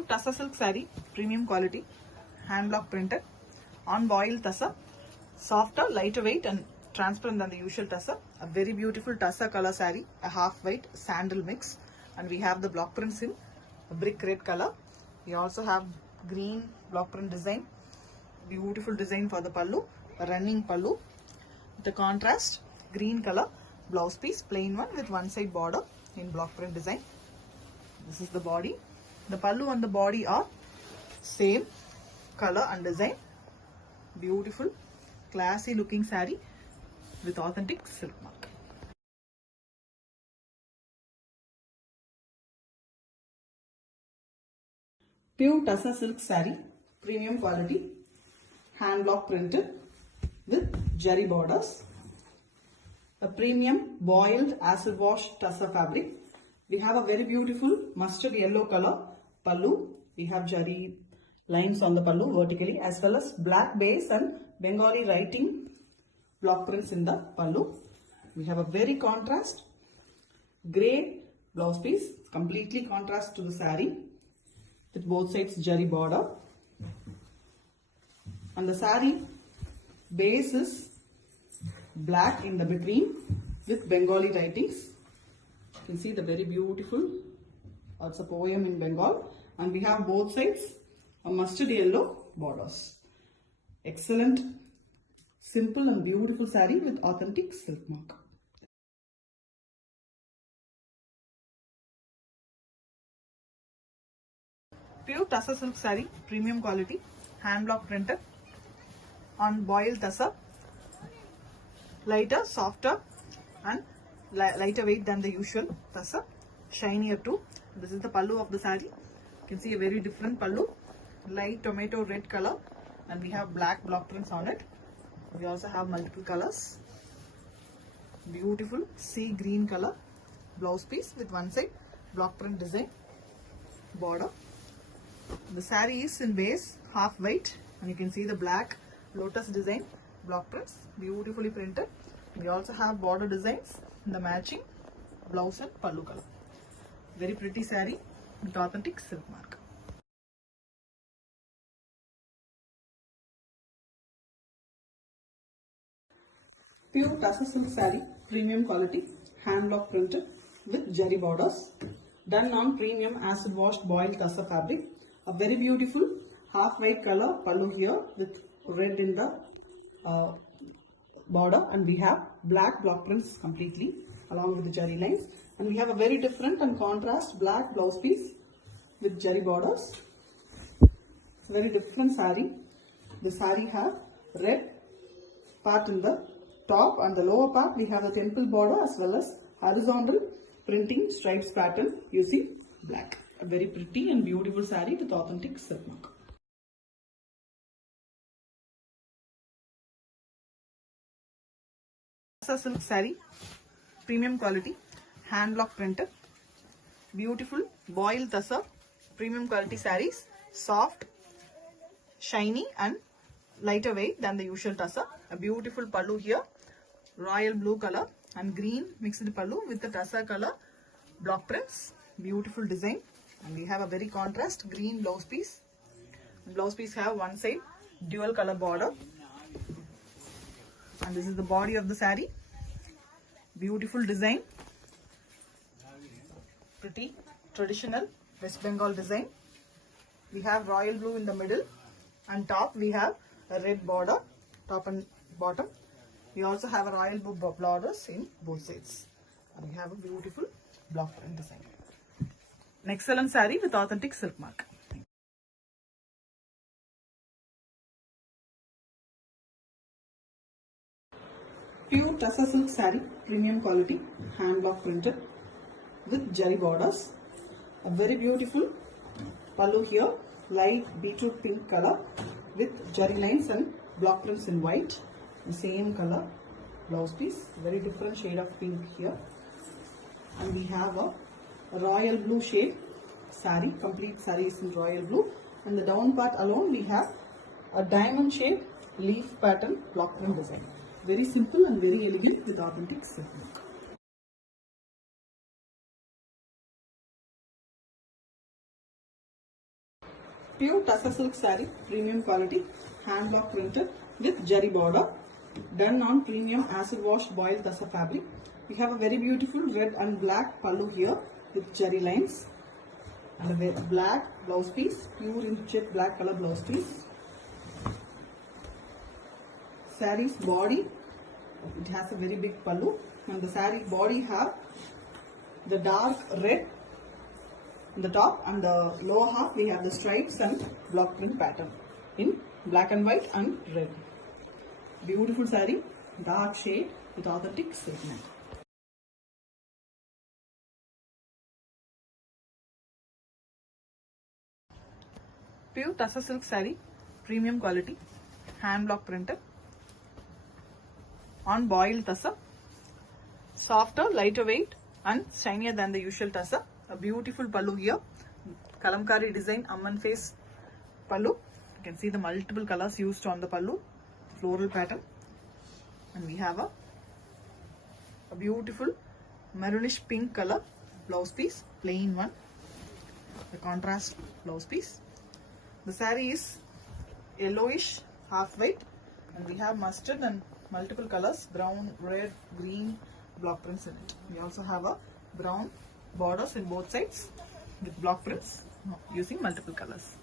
Pure Tassa silk saree, premium quality, hand block printed, on boil Tassa, softer, lighter weight and transparent than the usual Tassa. A very beautiful Tassa color saree, a half white sandal mix, and we have the block prints in a brick red color. We also have green block print design, beautiful design for the pallu, a running pallu. The contrast green color blouse piece, plain one with one side border in block print design. This is the body. The pallu and the body are same color and design. Beautiful, classy looking saree with authentic silk mark. Pure Tassa silk saree, premium quality, hand block printed with jerry borders. A premium boiled acid wash Tassa fabric. We have a very beautiful mustard yellow color pallu. We have jerry lines on the pallu vertically, as well as black base and Bengali writing block prints in the pallu. We have a very contrast grey blouse piece, completely contrast to the saree with both sides jerry border. And the saree base is black in the between with Bengali writings. You can see the very beautiful, it's a poem in Bengal, and we have both sides a mustard yellow borders. Excellent, simple and beautiful saree with authentic silk mark. Pure Tassa silk saree, premium quality, hand block printed, on boiled Tassa, lighter, softer and lighter weight than the usual Tassa, shinier too. This is the pallu of the saree. You can see a very different pallu, light tomato red color, and we have black block prints on it. We also have multiple colors. Beautiful sea green color blouse piece with one side block print design border. The saree is in base half white, and you can see the black lotus design block prints, beautifully printed. We also have border designs in the matching blouse and pallu color. Very pretty saree with authentic silk mark. Pure Tassa silk saree, premium quality, hand block printed with jerry borders, done on premium acid washed boiled Tassa fabric. A very beautiful half white color pallu here with red in the border, and we have black block prints completely along with the jerry lines, and we have a very different and contrast black blouse piece with jerry borders. It's a very different saree. The saree have red part in the top, and the lower part we have a temple border as well as horizontal printing stripes pattern using black. A very pretty and beautiful saree with authentic silk mark. Tassa silk saree, premium quality, hand block printed, beautiful boiled Tassa, premium quality sarees, soft, shiny and lighter weight than the usual Tassa. A beautiful pallu here, royal blue color and green mixed pallu with the Tassa color block prints, beautiful design, and we have a very contrast green blouse piece. The blouse piece have one side dual color border, and this is the body of the saree. Beautiful design, pretty traditional West Bengal design. We have royal blue in the middle, and top we have a red border, top and bottom. We also have a royal blue borders in both sides, and we have a beautiful block print design. An excellent saree with authentic silk mark. Pure Tassa silk saree, premium quality, hand block printed with jerry borders. A very beautiful pallu here, light beetroot pink color with jerry lines and block prints in white. The same color blouse piece, very different shade of pink here. And we have a royal blue shade saree, complete saree is in royal blue, and the down part alone we have a diamond shaped leaf pattern block print design. Very simple and very elegant with authentic silk look. Pure Tussar silk saree, premium quality, hand block printed with zari border, done on premium acid wash boiled tussar fabric. We have a very beautiful red and black pallu here with zari lines, and a black blouse piece, pure in jet black color blouse piece. Saree's body, it has a very big pallu, and the saree body have the dark red in the top, and the lower half we have the stripes and block print pattern in black and white and red. Beautiful saree, dark shade with authentic segment. Pure Tussar silk saree, premium quality, hand block printed on boiled tussar, softer, lighter weight and shinier than the usual tussar. A beautiful pallu here, kalamkari design amman face pallu. You can see the multiple colors used on the pallu, floral pattern, and we have a beautiful maroonish pink color blouse piece, plain one, the contrast blouse piece. The saree is yellowish, half white, and we have mustard and multiple colors, brown, red, green block prints in it. We also have a brown borders in both sides with block prints using multiple colors.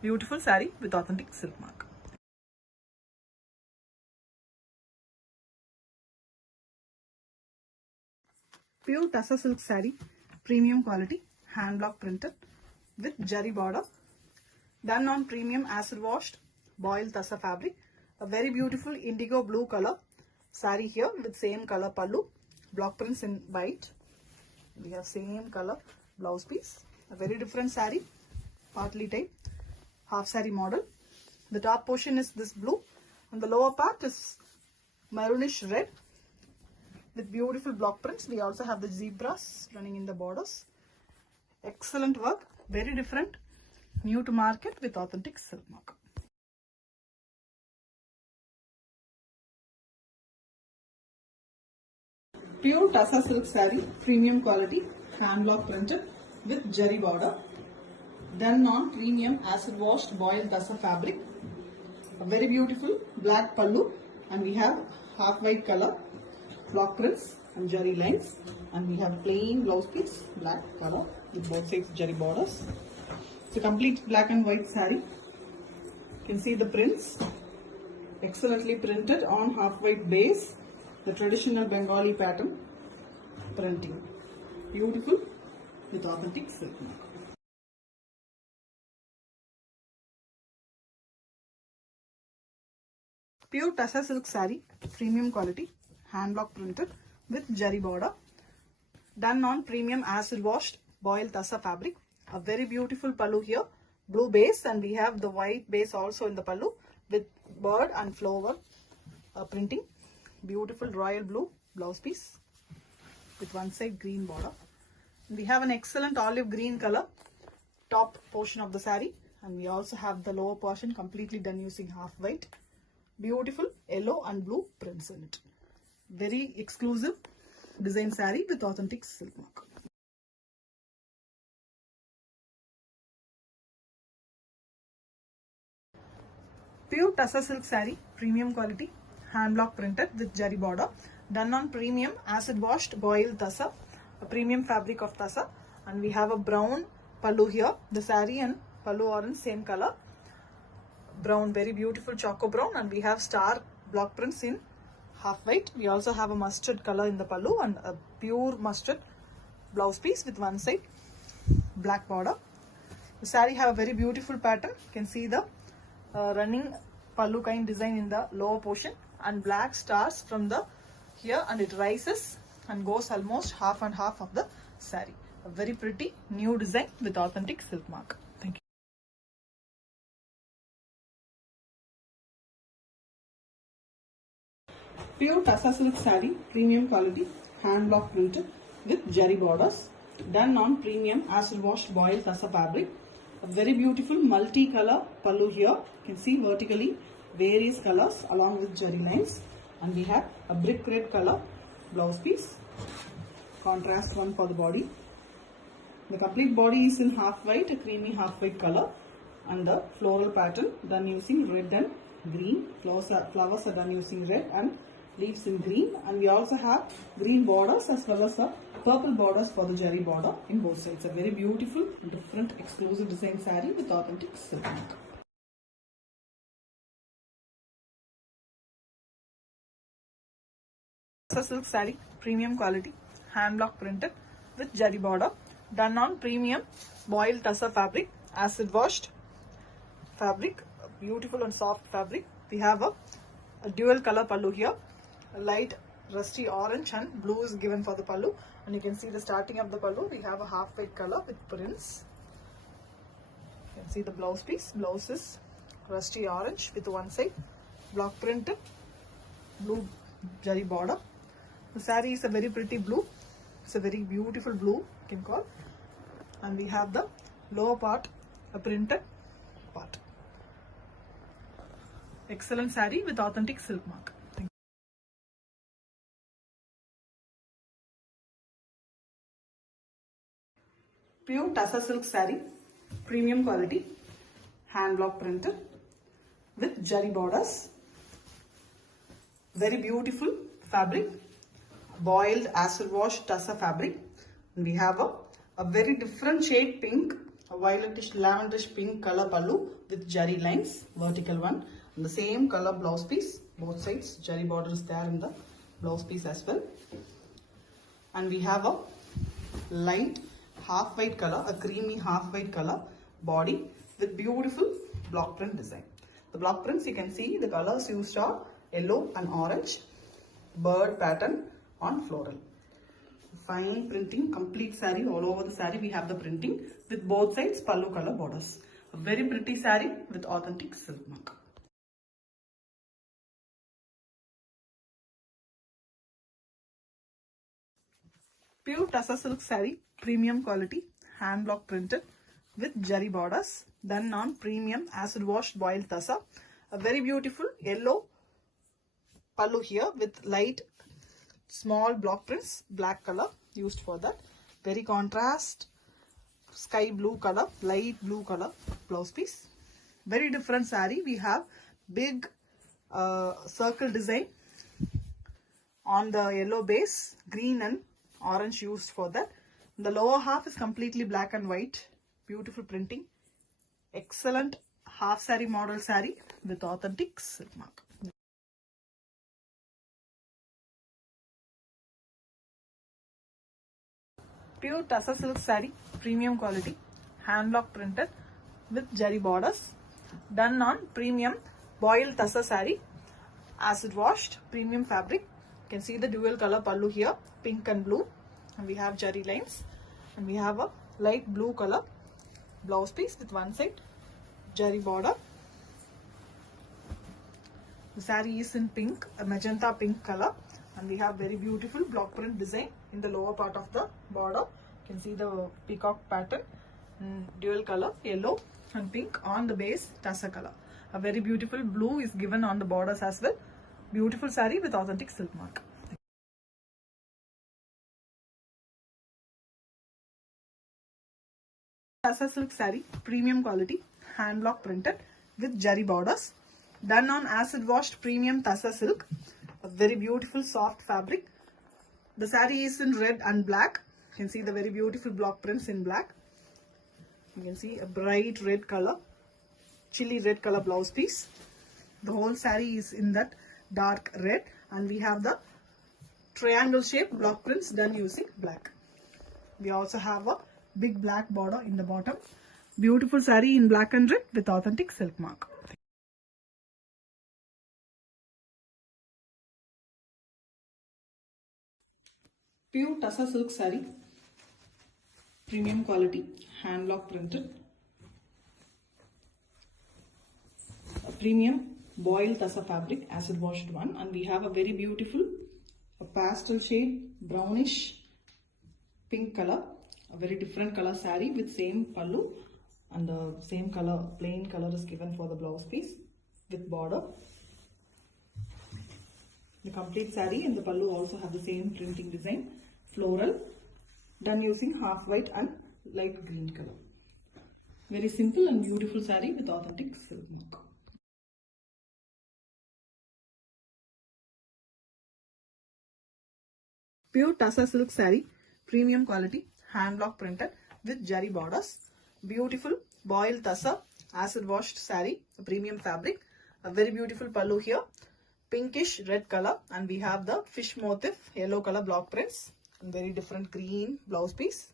Beautiful saree with authentic silk mark. Pure Tussar silk saree, premium quality, hand block printed with zari border, done on premium acid washed boiled tussar fabric. A very beautiful indigo blue color saree here with same color pallu, block prints in white. We have same color blouse piece. A very different saree, partly type, half saree model. The top portion is this blue and the lower part is maroonish red with beautiful block prints. We also have the zebras running in the borders. Excellent work, very different, new to market with authentic silk mark. Pure Tussar silk saree, premium quality, hand block printed with zari border, done on premium acid washed boiled tussar fabric. A very beautiful black pallu, and we have half white color block prints and zari lines, and we have plain blouse piece, black color with both sides zari borders. It's a complete black and white saree. You can see the prints, excellently printed on half white base, the traditional Bengali pattern printing. Beautiful with authentic silk mark. Pure Tussar silk saree, premium quality, hand block printed with zari border, done on premium acid washed boiled tussar fabric. A very beautiful pallu here, blue base, and we have the white base also in the pallu with bird and flower printing. Beautiful royal blue blouse piece with one side green border. We have an excellent olive green color top portion of the saree, and we also have the lower portion completely done using half white. Beautiful yellow and blue prints in it. Very exclusive design saree with authentic silk mark. Pure Tussar silk saree, premium quality, hand block printed with zari border, done on premium acid washed boiled tussar, a premium fabric of tussar, and we have a brown pallu here. The saree and pallu are in same color, brown, very beautiful choco brown, and we have star block prints in half white. We also have a mustard color in the pallu and a pure mustard blouse piece with one side black border. The saree have a very beautiful pattern. You can see the running pallu kind design in the lower portion and black stars from the here, and it rises and goes almost half and half of the saree. A very pretty new design with authentic silk mark. Thank you. Pure Tussar silk saree, premium quality, hand block printed with zari borders, done on premium acid washed boiled tussar fabric. A very beautiful multi-color pallu here. You can see vertically various colors along with zari lines, and we have a brick red color blouse piece, contrast one for the body. The complete body is in half white, a creamy half white color and the floral pattern done using red and green. Flowers are done using red and leaves in green, and we also have green borders as well as purple borders for the jerry border in both sides. A very beautiful, different, exclusive design saree with authentic silk mark. Silk saree, premium quality, hand block printed with jerry border, done on premium boiled tussar fabric, acid washed fabric, beautiful and soft fabric. We have a dual color pallu here, a light rusty orange and blue is given for the pallu, and you can see the starting of the pallu. We have a half white color with prints. You can see the blouse piece. Blouse is rusty orange with one side block print, blue jerry border. The saree is a very pretty blue. It's a very beautiful blue, you can call. And we have the lower part, a printed part. Excellent saree with authentic silk mark. Thank you. Pure tussar silk saree, premium quality, hand block printed with jerry borders. Very beautiful fabric, boiled acid wash tussar fabric. And we have a very different shade pink, a violetish lavenderish pink color pallu with jerry lines, vertical one, and the same color blouse piece, both sides jerry border is there in the blouse piece as well. And we have a light half white color, a creamy half white color body with beautiful block print design. The block prints, you can see the colors used are yellow and orange, bird pattern on floral. Fine printing, complete saree, all over the saree we have the printing with both sides pallu color borders. A very pretty saree with authentic silk mark. Pure tussar silk saree, premium quality, hand block printed with jerry borders, done on premium acid washed boiled tussar. A very beautiful yellow pallu here with light small block prints, black color used for that. Very contrast, sky blue color, light blue color blouse piece. Very different saree. We have big circle design on the yellow base, green and orange used for that. The lower half is completely black and white. Beautiful printing. Excellent half saree model saree with authentic silk mark. Pure tussar silk saree, premium quality, hand block printed with jerry borders, done on premium boiled tussar saree, acid washed premium fabric. You can see the dual color pallu here, pink and blue, and we have jerry lines, and we have a light blue color blouse piece with one side jerry border. The saree is in pink, a magenta pink color, and we have very beautiful block print design in the lower part of the border. You can see the peacock pattern, dual color yellow and pink on the base tussar color. A very beautiful blue is given on the borders as well. Beautiful saree with authentic silk mark. Tussar silk saree, premium quality, hand block printed with jerry borders, done on acid washed premium tussar silk. A very beautiful soft fabric. The saree is in red and black. You can see the very beautiful block prints in black. You can see a bright red color, chilli red color blouse piece. The whole saree is in that dark red, and we have the triangle shaped block prints done using black. We also have a big black border in the bottom. Beautiful saree in black and red with authentic silk mark. Pure tussar silk saree, premium quality, hand block printed. A premium boiled tussar fabric, acid washed one, and we have a very beautiful pastel shade, brownish pink color, a very different color saree with same pallu, and the same color, plain color is given for the blouse piece with border. The complete saree and the pallu also have the same printing design, floral, done using half white and light green color. Very simple and beautiful saree with authentic silk mark. Pure Tassa silk saree, premium quality, hand block printed with jari borders. Beautiful boil Tassa acid washed saree, a premium fabric. A very beautiful pallu here, pinkish red color, and we have the fish motif, yellow color block prints, and very different green blouse piece,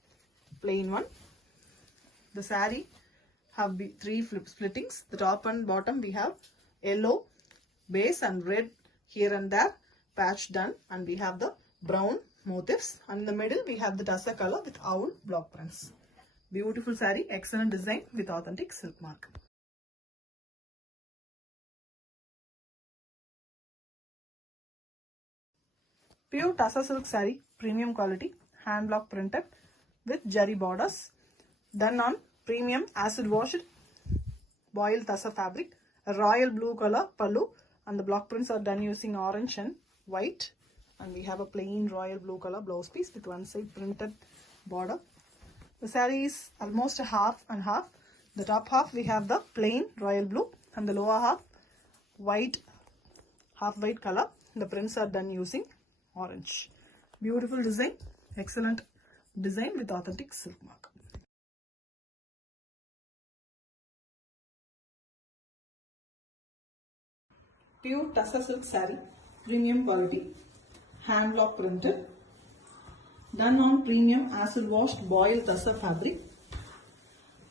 plain one. The saree have three splittings. The top and bottom we have yellow base and red here and there patch done, and we have the brown motifs, and in the middle we have the Tassa color with owl block prints. Beautiful saree, excellent design with authentic silk mark. Pure Tassa silk saree, premium quality, hand block printed with jari borders, done on premium acid washed boiled Tassa fabric, a royal blue color pallu, and the block prints are done using orange and white, and we have a plain royal blue color blouse piece with one side printed border. The saree is almost a half and half. The top half we have the plain royal blue, and the lower half white, half white color. The prints are done using orange. Beautiful design, excellent design with authentic silk mark. Pure Tassa silk saree, premium quality, hand block printed, done on premium acid washed boiled Tassa fabric.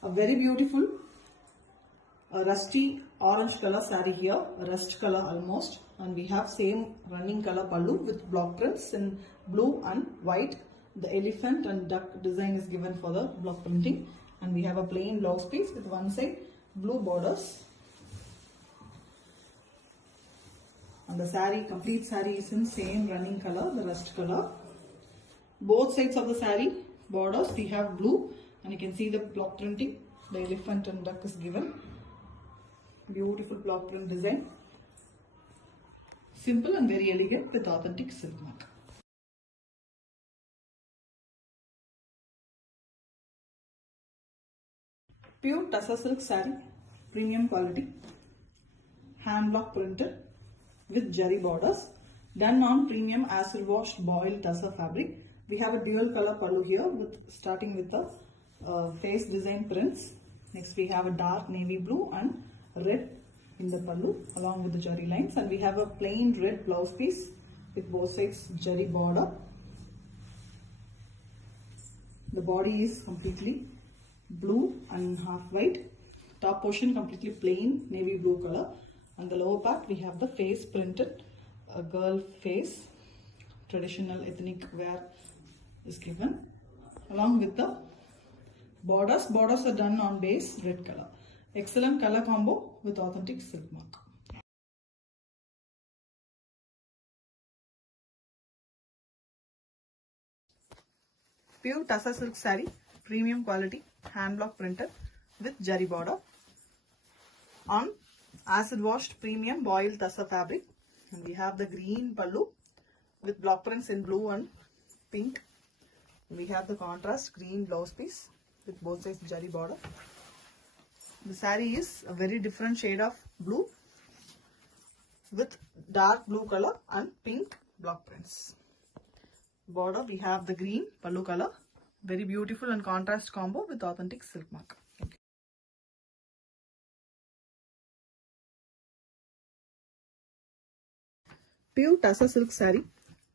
A very beautiful rusty orange color saree here, rust color almost, and we have same running color pallu with block prints in blue and white. The elephant and duck design is given for the block printing, and we have a plain blouse piece with one side blue borders. And the saree, complete saree is in same running color, the rust color. Both sides of the saree borders we have blue, and you can see the block printing. The elephant and duck is given. Beautiful block print design. Simple and very elegant with authentic silk mark. Pure Tassa silk saree, premium quality, hand block printed with jari borders, done on premium acid washed boiled Tassa fabric. We have a dual color pallu here with starting with the face design prints. Next we have a dark navy blue and red in the pallu along with the jari lines, and we have a plain red blouse piece with both sides jari border. The body is completely blue and half white. Top portion completely plain navy blue color, and the lower part we have the face printed, a girl face, traditional ethnic wear is given, along with the borders. Borders are done on base red color. Excellent color combo with authentic silk mark. Pure Tassa silk saree, premium quality, hand block printed with jari border on acid washed premium boiled Tassa fabric, and we have the green pallu with block prints in blue and pink. We have the contrast green blouse piece with both sides jari border. The saree is a very different shade of blue with dark blue color and pink block prints. Border we have the green pallu color, very beautiful and contrast combo with authentic silk mark. Pure Tassa silk saree,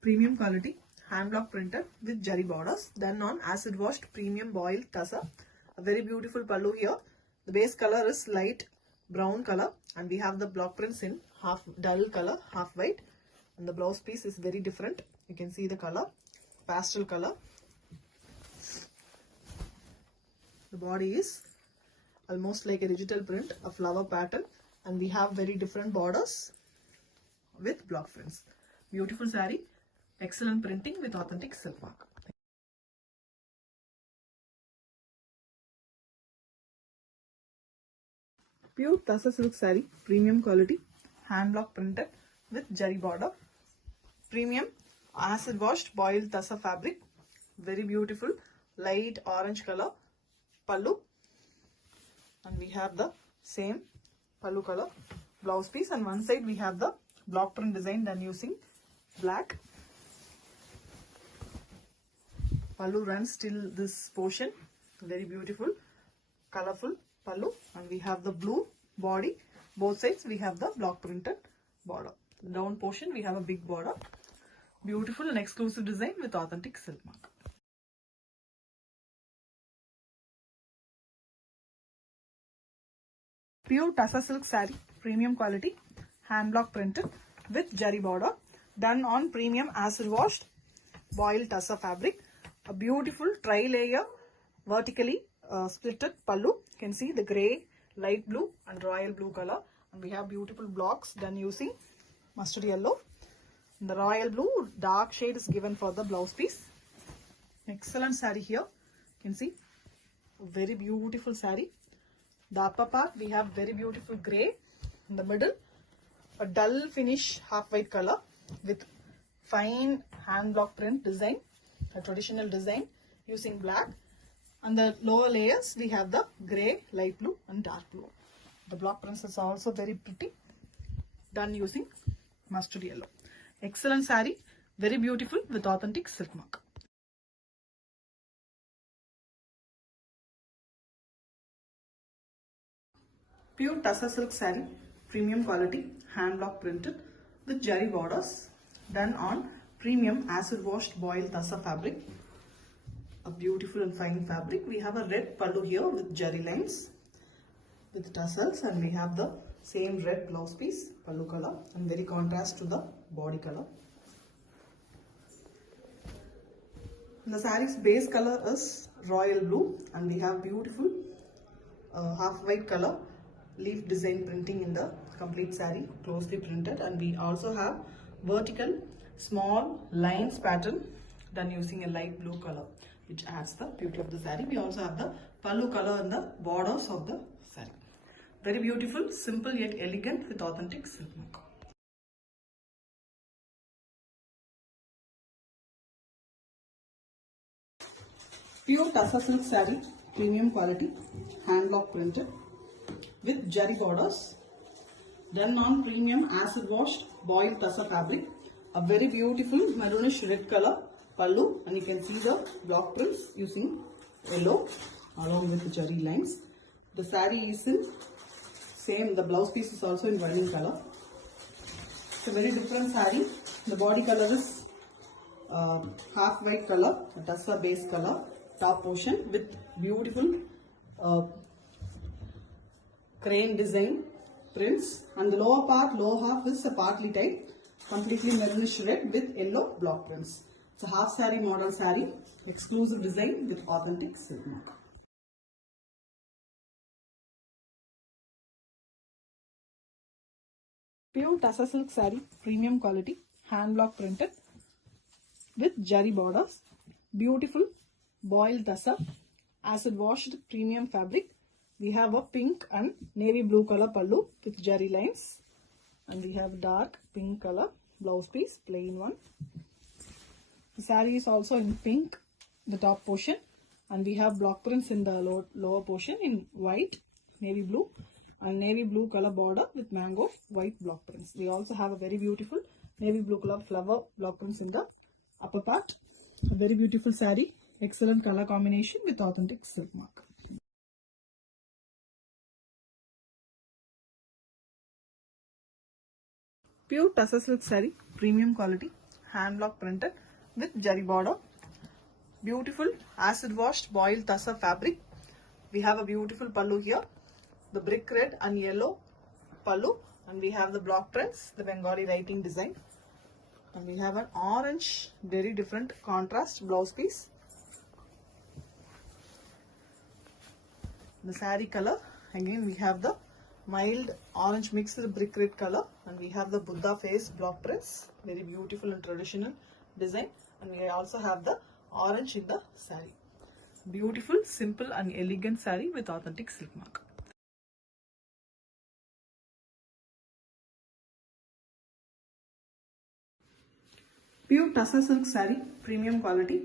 premium quality, hand block printed with jari borders, done on acid washed premium boiled Tassa. A very beautiful pallu here. The base color is light brown color, and we have the block prints in half dull color, half white, and the blouse piece is very different. You can see the color, pastel color. The body is almost like a digital print, a flower pattern, and we have very different borders with block prints. Beautiful saree, excellent printing with authentic silk mark. Pure Tassa silk saree, premium quality, hand block printed with jari border, premium acid washed boiled Tassa fabric, very beautiful light orange color pallu, and we have the same pallu color blouse piece, and one side we have the block print design done using black. Pallu runs till this portion, very beautiful colorful pallu, and we have the blue body. Both sides we have the block printed border. Down portion we have a big border. Beautiful and exclusive design with authentic silk mark. Pure Tussar silk saree, premium quality, hand block printed with jari border, done on premium acid washed boiled tussar fabric. A beautiful tri-layer vertically splitted pallu. You can see the grey, light blue and royal blue color, and we have beautiful blocks done using mustard yellow. The royal blue dark shade is given for the blouse piece. Excellent saree here. You can see very beautiful saree. The upper part we have very beautiful grey. In the middle a dull finish half white color with fine hand block print design, a traditional design using black. And the lower layers we have the grey, light blue and dark blue. The block prints is also very pretty, done using mustard yellow. Excellent saree, very beautiful with authentic silk mark. Pure Tussar silk saree, premium quality, hand block printed with jari borders, done on premium acid washed boiled tussar fabric. A beautiful and fine fabric. We have a red pallu here with jari lines with tassels, and we have the same red blouse piece, pallu color, and very contrast to the body color. The saree's base color is royal blue, and we have beautiful half white color leaf design printing in the complete saree, closely printed, and we also have vertical small lines pattern done using a light blue color, which adds the beauty of the saree. We also have the pallu color in the borders of the saree. Very beautiful, simple yet elegant with authentic silk mark. Pure Tussar silk saree, premium quality, hand block printed with jari borders, done on premium acid washed boiled tussar fabric. A very beautiful maroonish red color pallu, and you can see the block prints using yellow along with the jari lines. The saree is in same, the blouse piece is also in running color. It's a very different saree. The body color is half white color, a tussar base color, top portion with beautiful crane design prints, and the lower part, lower half is a partly tied, completely maroonish red with yellow block prints. It's a half saree model saree, exclusive design with authentic silk mark. Pure Tussar silk saree, premium quality, hand block printed with jari borders, beautiful boiled tussar, acid washed premium fabric. We have a pink and navy blue color pallu with jari lines, and we have dark pink color blouse piece, plain one. The saree is also in pink, the top portion, and we have block prints in the lower portion in white, navy blue and navy blue color border with mango white block prints. We also have a very beautiful navy blue color flower block prints in the upper part. A very beautiful saree, excellent color combination with authentic silk mark. Pure Tussar silk saree, premium quality, hand block printed with jari border. Beautiful acid washed boiled tussar fabric. We have a beautiful pallu here, the brick red and yellow pallu, and we have the block prints, the Bengali writing design, and we have an orange, very different contrast blouse piece. The saree color, again we have the mild orange mixed with brick red color, and we have the Buddha face block prints, very beautiful and traditional design, and we also have the orange in the saree. Beautiful, simple and elegant saree with authentic silk mark. Pure Tussar silk saree, premium quality,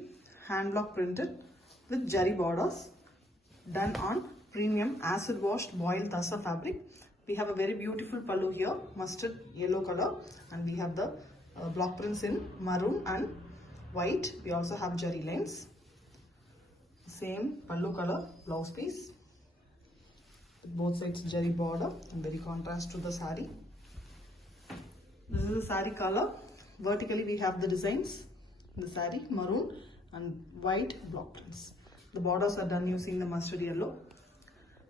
hand block printed with jari borders, done on premium acid washed boiled tassa fabric. We have a very beautiful pallu here, mustard yellow color, and we have the block prints in maroon and white. We also have jari lines. Same pallu color blouse piece. Both sides jari border and very contrast to the sari. This is the sari color. Vertically we have the designs in the sari, maroon and white block prints. The borders are done using the mustard yellow.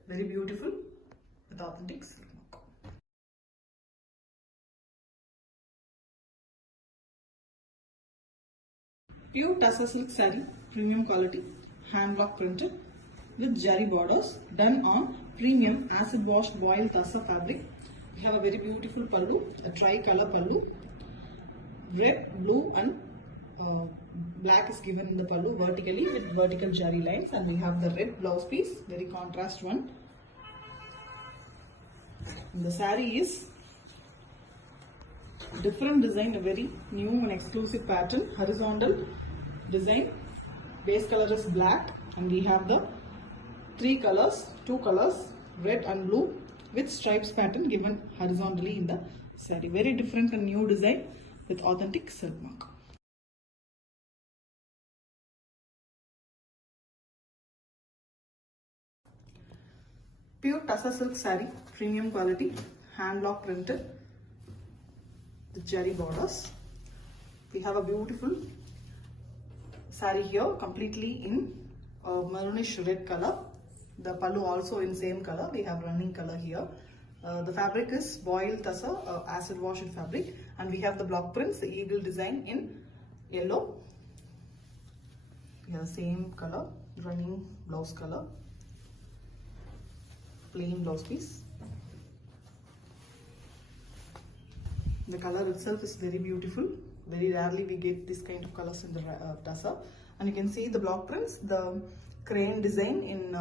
Very beautiful with authentic silk work. Pure Tussar silk sari, premium quality, hand block printed with jari borders, done on premium acid washed boiled Tussar fabric. We have a very beautiful pallu, a tri-color pallu. Red, blue and black is given in the pallu vertically with vertical jari lines, and we have the red blouse piece, very contrast one. And the sari is different design, a very new and exclusive pattern, horizontal design. Base color is black, and we have the two colors, red and blue with stripes pattern given horizontally in the sari. Very different and new design with authentic silk mark. Pure Tussar silk sari, premium quality, hand block printed with jari borders. We have a beautiful sari here, completely in maroonish red color. The pallu also in same color. We have running color here. The fabric is boiled Tussar, acid washed fabric, and we have the block prints, the eagle design in yellow. We have same color, running blouse color, plain blouse piece. The color itself is very beautiful. Very rarely we get this kind of colors in the Tussar. And you can see the block prints, the crane design in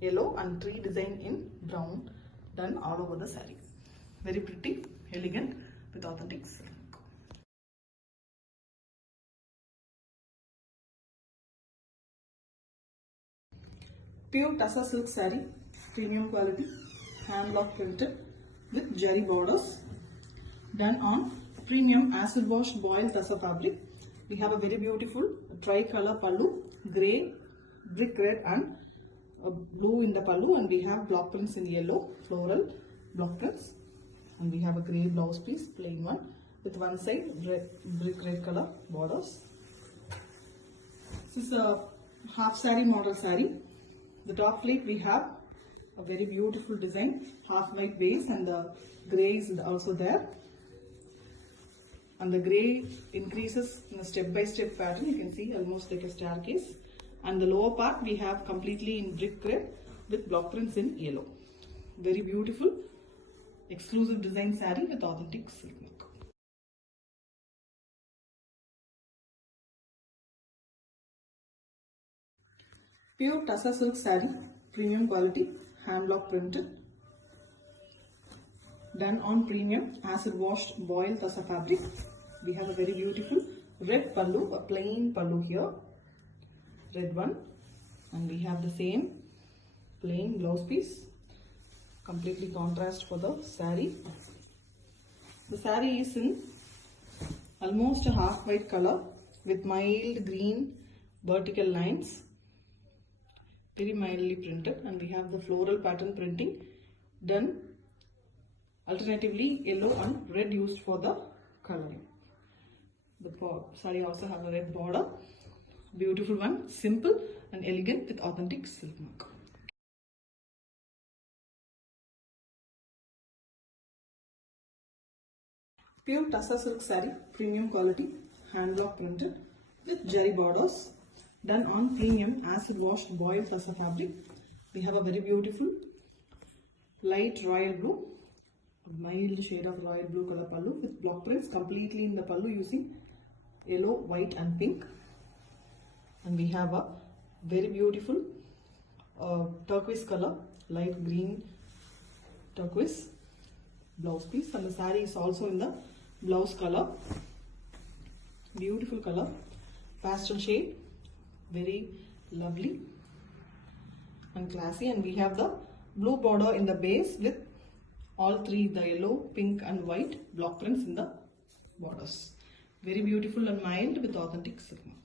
yellow and tree design in brown, done all over the sari. Very pretty, elegant with authentic silk. Pure Tussar silk sari, premium quality, hand block printed with jari borders, done on premium acid washed boiled Tussar fabric. We have a very beautiful tri-color pallu, grey, brick red and blue in the pallu, and we have block prints in yellow, floral block prints, and we have a grey blouse piece, plain one, with one side red, brick red color borders. This is a half sari model sari. The top plate we have a very beautiful design, half white base, and the grey is also there. And the grey increases in a step-by-step pattern. You can see almost like a staircase. And the lower part we have completely in brick red with block prints in yellow. Very beautiful, exclusive design sari with authentic silk work. Pure Tussar silk sari, premium quality, hand block printed, done on premium acid washed boiled Tussar fabric. We have a very beautiful red pallu, a plain pallu here, red one, and we have the same plain blouse piece, completely contrast for the sari. The sari is in almost a half white color with mild green vertical lines, very mildly printed, and we have the floral pattern printing done alternatively yellow and red used for the coloring. The sari also have a red border. Beautiful one, simple and elegant with authentic silk mark. Pure Tussar silk sari, premium quality, hand block printed with jari borders, done on premium acid washed boiled Tussar fabric. We have a very beautiful light royal blue, mild shade of royal blue color pallu with block prints completely in the pallu using yellow, white and pink. And we have a very beautiful turquoise color, light green turquoise blouse piece, and the sari is also in the blouse color. Beautiful color, pastel shade, very lovely. and classy. And we have the blue border in the base with all three, the yellow, pink and white block prints in the borders. Very beautiful and mild with authentic silk mark.